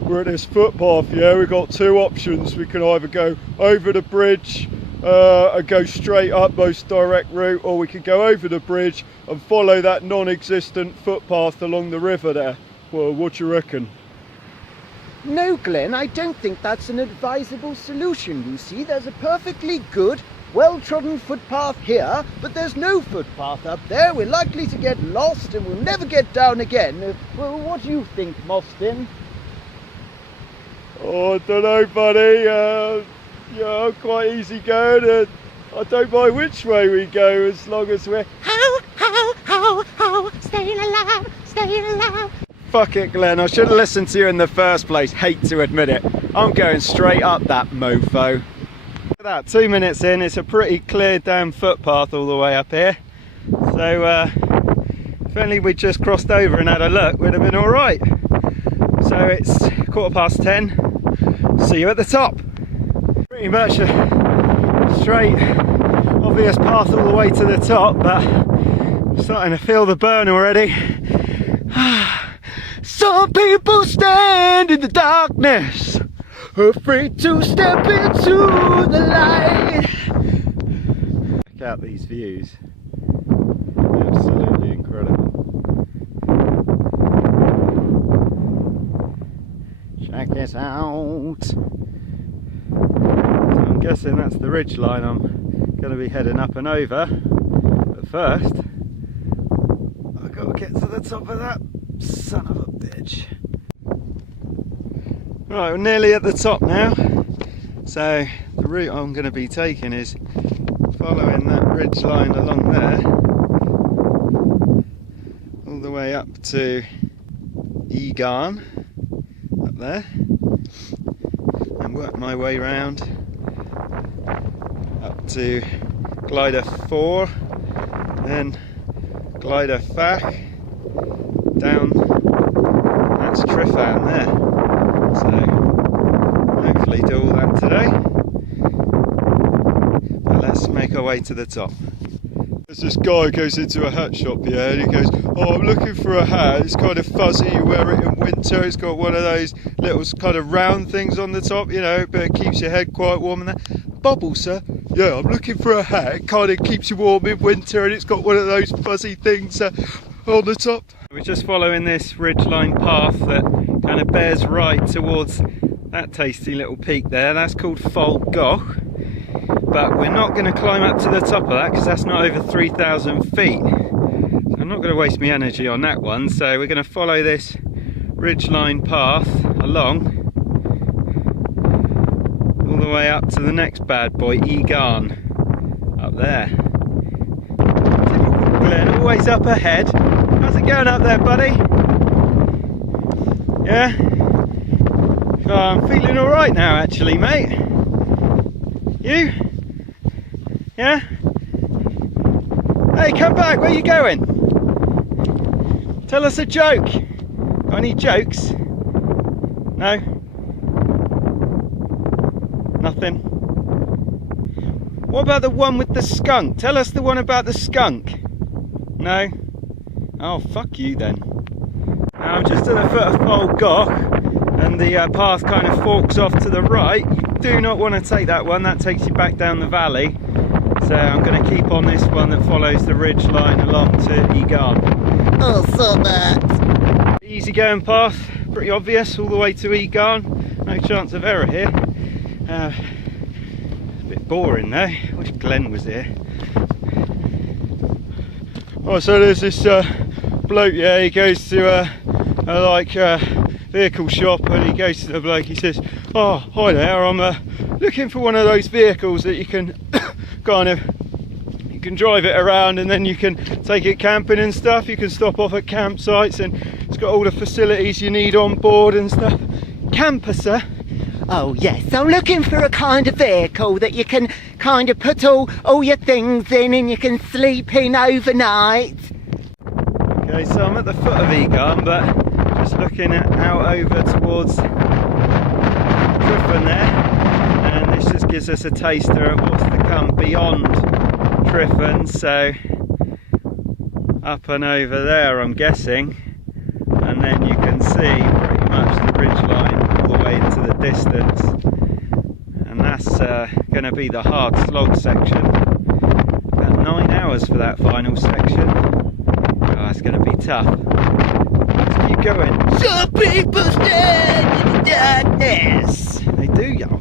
We're at this footpath, yeah, we've got two options. We can either go over the bridge and go straight up, most direct route, or we could go over the bridge and follow that non-existent footpath along the river there. Well, what do you reckon? No, Glenn, I don't think that's an advisable solution. You see, there's a perfectly good, well-trodden footpath here, but there's no footpath up there. We're likely to get lost and we'll never get down again. Well, what do you think, Mostyn? Oh, I don't know, buddy. Yeah, I'm quite easy going, and I don't mind which way we go as long as we're staying alive, staying alive. Fuck it, Glenn, I should have listened to you in the first place. Hate to admit it. I'm going straight up that mofo. Look at that, 2 minutes in, it's a pretty clear damn footpath all the way up here. So if only we'd just crossed over and had a look, we'd have been alright. So it's 10:15. See you at the top. Pretty much a straight, obvious path all the way to the top, but I'm starting to feel the burn already. Some people stand in the darkness, afraid to step into the light. Check out these views. Absolutely incredible. Check this out. So I'm guessing that's the ridge line I'm going to be heading up and over. But first, I've got to get to the top of that son of a bitch. Right, we're nearly at the top now. So the route I'm going to be taking is following that ridge line along there, all the way up to Egan, up there, and work my way round up to Glyder 4, then Glyder 5, down, that's 3000's there. So hopefully do all that today. But let's make our way to the top. There's this guy who goes into a hat shop, yeah, and he goes, oh, I'm looking for a hat, it's kind of fuzzy, you wear it in winter, it's got one of those little kind of round things on the top, you know, but it keeps your head quite warm and that. Bubble, sir? Yeah, I'm looking for a hat, it kind of keeps you warm in winter and it's got one of those fuzzy things on the top. We're just following this ridgeline path that kind of bears right towards that tasty little peak there. That's called Fol Goch, but we're not going to climb up to the top of that because that's not over 3,000 feet. So I'm not going to waste my energy on that one, so we're going to follow this ridgeline path along all the way up to the next bad boy, Egan, up there. Typical Glenn, always up ahead. How's it going up there, buddy? Yeah? Oh, I'm feeling alright now, actually, mate. You? Yeah? Hey, come back, where you going? Tell us a joke. Got any jokes? No? Nothing? What about the one with the skunk? Tell us the one about the skunk. No? Oh, fuck you then. Now I'm just at the foot of Fol Goch, and the path kind of forks off to the right. You do not want to take that one, that takes you back down the valley. So I'm going to keep on this one that follows the ridge line along to Egan. Oh, so bad. Easy going path, pretty obvious, all the way to Egan. No chance of error here. A bit boring though, wish Glenn was here. Oh, so there's this bloke, yeah, he goes to a vehicle shop, and he goes to the bloke, he says, oh, hi there, I'm looking for one of those vehicles that you can kind of, you can drive it around and then you can take it camping and stuff, you can stop off at campsites and it's got all the facilities you need on board and stuff. Camper, sir? Oh yes, I'm looking for a kind of vehicle that you can kind of put all your things in and you can sleep in overnight. Okay, so I'm at the foot of Egan, but just looking out over towards Tryfan there, and this just gives us a taster of what's to come beyond Tryfan, so up and over there I'm guessing, and and then you can see pretty much the ridge line all the way into the distance, and that's going to be the hard slog section. About 9 hours for that final section. Oh, it's going to be tough. Let's keep going. Some people stand in the darkness. They do, y'all.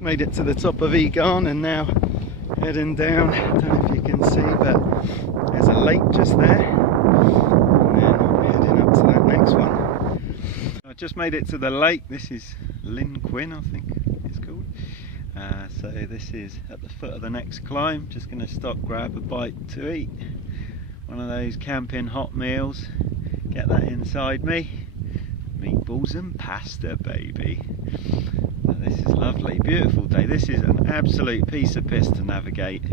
Made it to the top of Egon and now heading down. I don't know if you can see, but there's a lake just there, and then heading up to that next one. I just made it to the lake. This is Lyn Quinn, I think it's called. So this is at the foot of the next climb. Just going to stop, grab a bite to eat. One of those camping hot meals. Get that inside me. Meatballs and pasta, baby. This is lovely, beautiful day. This is an absolute piece of piss to navigate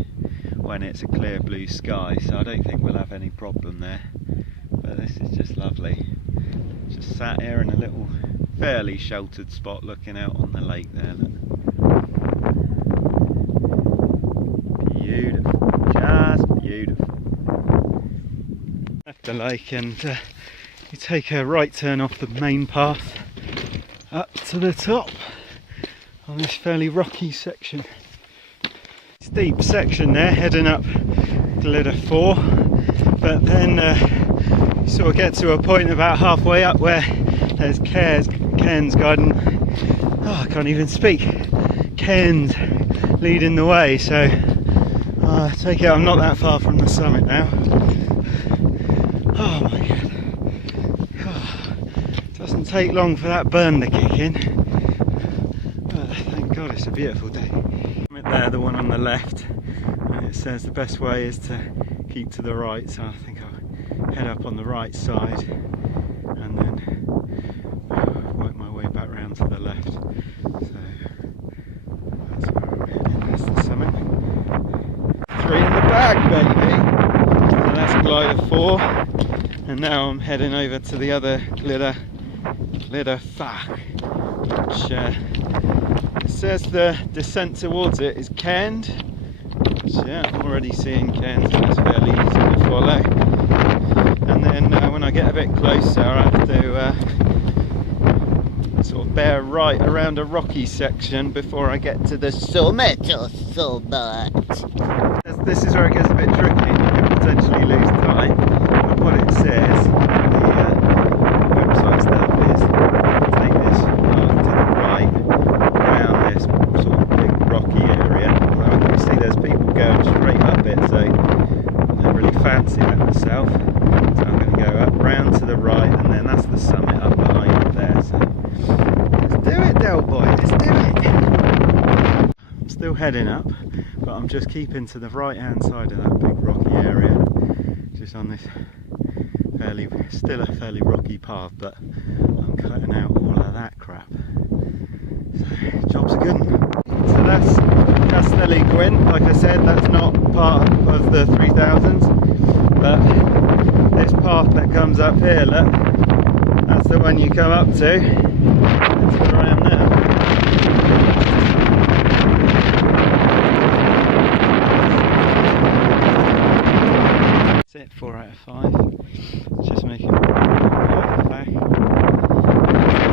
when it's a clear blue sky, so I don't think we'll have any problem there. But this is just lovely. Just sat here in a little fairly sheltered spot looking out on the lake there. Look. Beautiful, just beautiful. Left the lake and you take a right turn off the main path up to the top on this fairly rocky section. Steep section there, heading up Glyder 4, but then you sort of get to a point about halfway up where there's Ken's garden. Oh, I can't even speak. Ken's leading the way, so I take it I'm not that far from the summit now. Oh my god. Oh, doesn't take long for that burn to kick in. Thank God it's a beautiful day. There, the one on the left, and it says the best way is to keep to the right, so I think I'll head up on the right side and then work my way back round to the left. So that's where I'm heading, that's the summit. 3 in the bag, baby! So that's Glyder 4, and now I'm heading over to the other Glyder 5, which it says the descent towards it is Cairns. Yeah, I'm already seeing Cairns, and it's fairly easy to follow. And then when I get a bit closer, I have to sort of bear right around a rocky section before I get to the summit. This is where it gets a bit tricky. You can potentially lose time. But what it says, the website stuff is take this path to the right around this sort of big rocky area. Although I can see there's people going straight up it, so I don't really fancy that myself. So I'm going to go up round to the right, and then that's the summit up behind it there. So let's do it, Del Boy, let's do it! I'm still heading up, but I'm just keeping to the right hand side of that big rocky area, just on this still a fairly rocky path, but I'm cutting out all of that crap. So, job's a good one. So that's Castelli Gwyn. Like I said, that's not part of the 3000's, but this path that comes up here, look, that's the one you come up to. That's where I am now. That's it, 4 out of 5. Just making it back.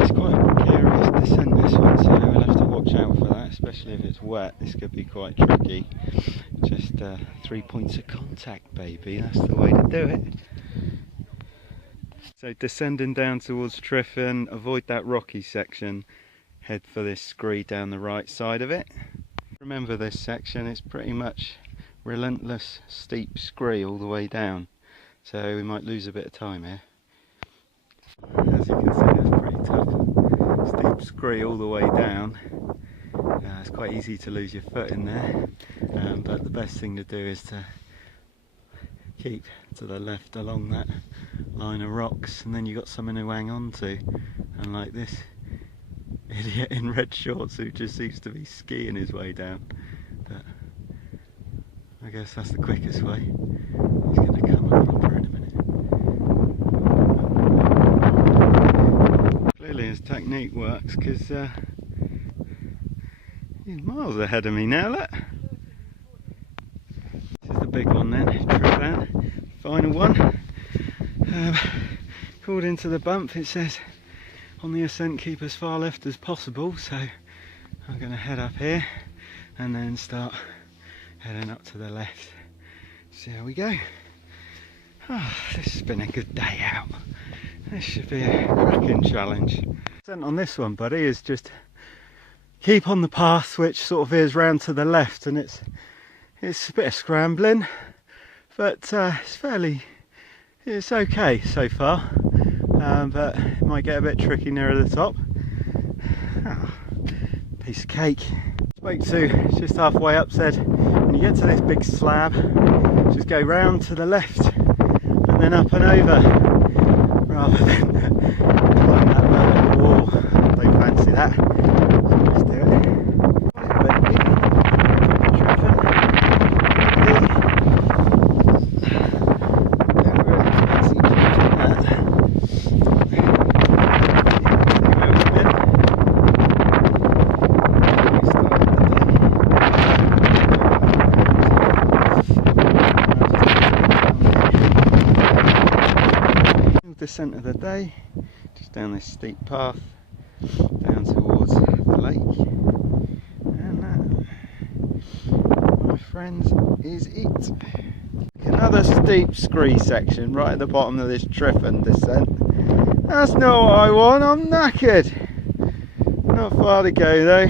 It's quite a precarious descent, this one, so we'll have to watch out for that, especially if it's wet. This could be quite tricky. Just 3 points of contact, baby, that's the way to do it. So descending down towards Tryfan, avoid that rocky section, head for this scree down the right side of it. Remember this section, it's pretty much relentless steep scree all the way down, so we might lose a bit of time here. As you can see, that's pretty tough. Steep scree all the way down. It's quite easy to lose your foot in there, but the best thing to do is to keep to the left along that line of rocks, and then you've got something to hang on to, unlike this idiot in red shorts who just seems to be skiing his way down. But I guess that's the quickest way. He's going to come up proper in a minute. Clearly his technique works, because he's miles ahead of me now, look. This is the big one then, Tryfan, final one. according to the bump it says on the ascent keep as far left as possible, so I'm going to head up here and then start heading up to the left. See how we go. Oh, this has been a good day out. This should be a cracking challenge. On this one, buddy, is just keep on the path which sort of veers round to the left, and it's a bit of scrambling, but it's okay so far, but it might get a bit tricky nearer the top. Oh, piece of cake. Spoke to just halfway up, said when you get to this big slab just go round to the left and then up and over rather than climb that vertical wall. Don't fancy that, so let's do it. Descent of the day, just down this steep path down towards the lake, and that, my friends, is it. Another steep scree section right at the bottom of this Triffin descent. That's not what I want, I'm knackered. Not far to go though.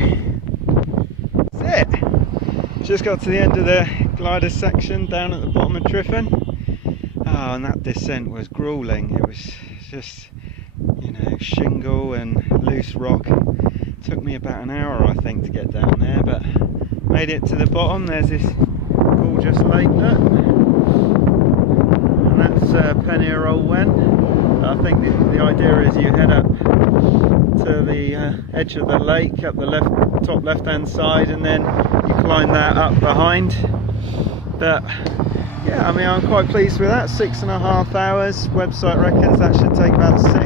That's it. Just got to the end of the Glyder section down at the bottom of Triffin. Oh, and that descent was grueling. It was just, you know, shingle and loose rock. Took me about an hour, I think, to get down there, but made it to the bottom. There's this gorgeous lake, look. And that's Pennier Old Wen. I think the idea is you head up to the edge of the lake, up the top left-hand side, and then you climb that up behind. But yeah, I mean, I'm quite pleased with that. 6.5 hours. Website reckons that should take about 6, so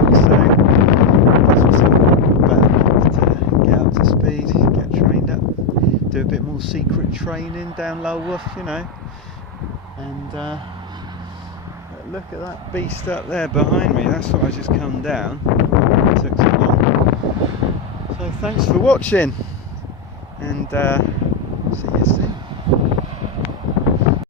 that's what's up. But to get up to speed, get trained up, do a bit more secret training down Low Wolf, you know. And look at that beast up there behind me. That's what I just come down. It took so long. So thanks for watching, and see you soon.